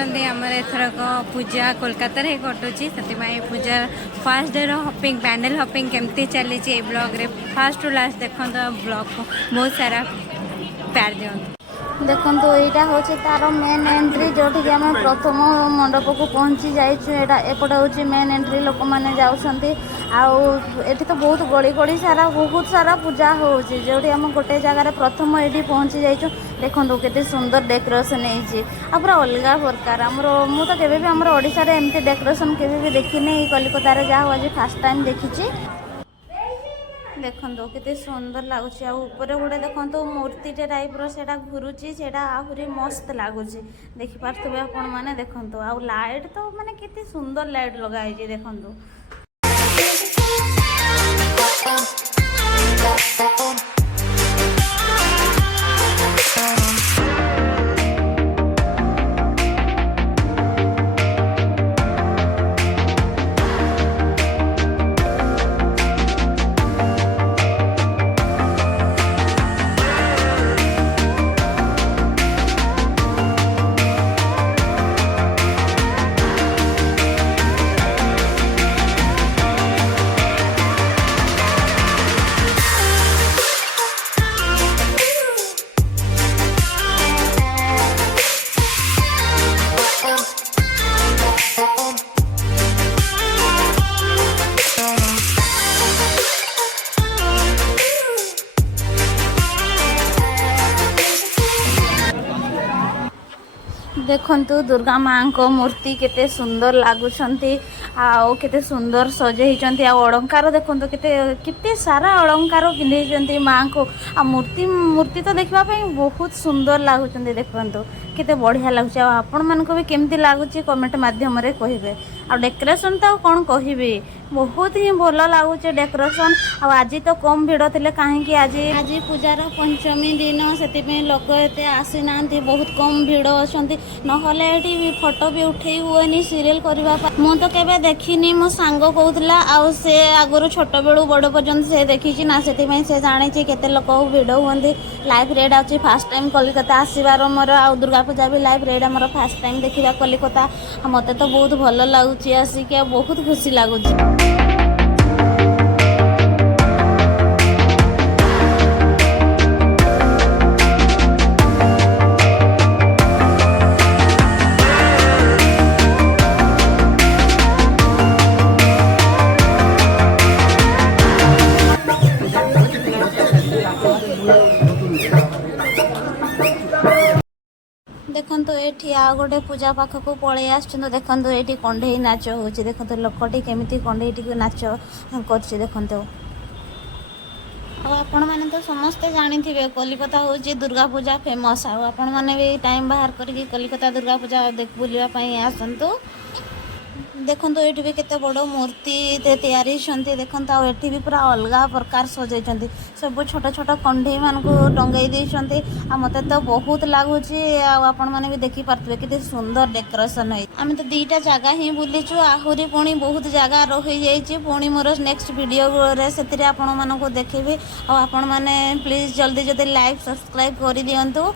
देखुं आमर एथरक पूजा कोलकाता रे कटुची से पूजा फास्ट डे हपिंग पैंडल हपिंग केमती चली ब्लॉग रे फास्ट टू लास्ट देखो ब्लॉग को बहुत सारा प्यार दिखाँ देखो यहाँ हूँ तार मेन एंट्री जो आम प्रथम मंडप को पहुँची जाइए एपटे हूँ मेन एंट्री लोक मैंने जाऊँगी आठ तो बहुत गली गली सारा बहुत सारा पूजा हो जो आम गोटे जगार प्रथम ये पहुँची जाइए देखो केते सुंदर डेकोरेशन हो पूरा अलग प्रकार आमर मु तो केवे भी आमर ओडिशा रे एमती डेकोरेशन केवे भी देखिनी कलिकता रे जहाँ आज फास्ट टाइम देखी देखो केते सुंदर लगुच ऊपर गोटे देखो मूर्तिटे टाइप्र से घुरुची से आहरी मस्त लगुच देखिपे आपण मैंने देखो आ लाइट तो माने केते सुंदर लाइट लगाई देखो देखु दुर्गा माँ को मूर्ति केते सुंदर लगुंट आते सुंदर सजेई अलंकार देखो केते सारा अलंकार पिंधे माँ को आ मूर्ति मूर्ति तो देखापी बहुत सुंदर लगुच देखो केते बढ़िया लगुच आपण मान भी केमती लगुच कमेंट मध्यम कहे आ डेकोरेशन तो कौन कहि बहुत ही भल लगुच डेकोरेशन आज तो कम भिड़ थे कहीं आज आज पूजार पंचमी दिन से लोक एते आसी ना बहुत कम भिड़ अच्छा ना फोटो भी उठे हुए सीरियल करने मु तो केवे देखनी मो सांग कहूला से आगुरी छोट बेलू बड़ पर्यंत से देखी ना से जानी केते लोक भिड़ हुए लाइव रेड आज फास्ट टाइम कलिकता आसबार मोर आ दुर्गा पूजा भी लाइव रेड मोर फास्ट टाइम देखा कलिकता मत तो बहुत भल लगुच आसिक बहुत खुशी लगुच देखो ये आ गए पूजा पाखक पलि आस देखो ये कंढे नाच हो देखो लोकटी केमी कंढे नाच कर देखो आपण मैंने तो समस्ते जानी थे कलिकता हूँ दुर्गा पूजा फेमस आपण मैंने भी टाइम बाहर करके कलिकता दुर्गा पूजा देख बुलापाई आसतु देखो ये भी केते बड़ मूर्ति तैयारी देखो ये भी पूरा अलग प्रकार सजाई सब छोट छोट कंढे मान को टंगाई देते मत तो बहुत लगुच आपण मैंने भी देखी पारे कि सुंदर डेकोरेशन है आम तो दीटा जगह ही बुलीचु आहरी पुणी बहुत जगह रही जाइए पुणी मोर नेक्स्ट वीडियो से आपण मानक देखेबी आपण मैंने प्लीज जल्दी जल्दी लाइक सब्सक्राइब कर दिंतु।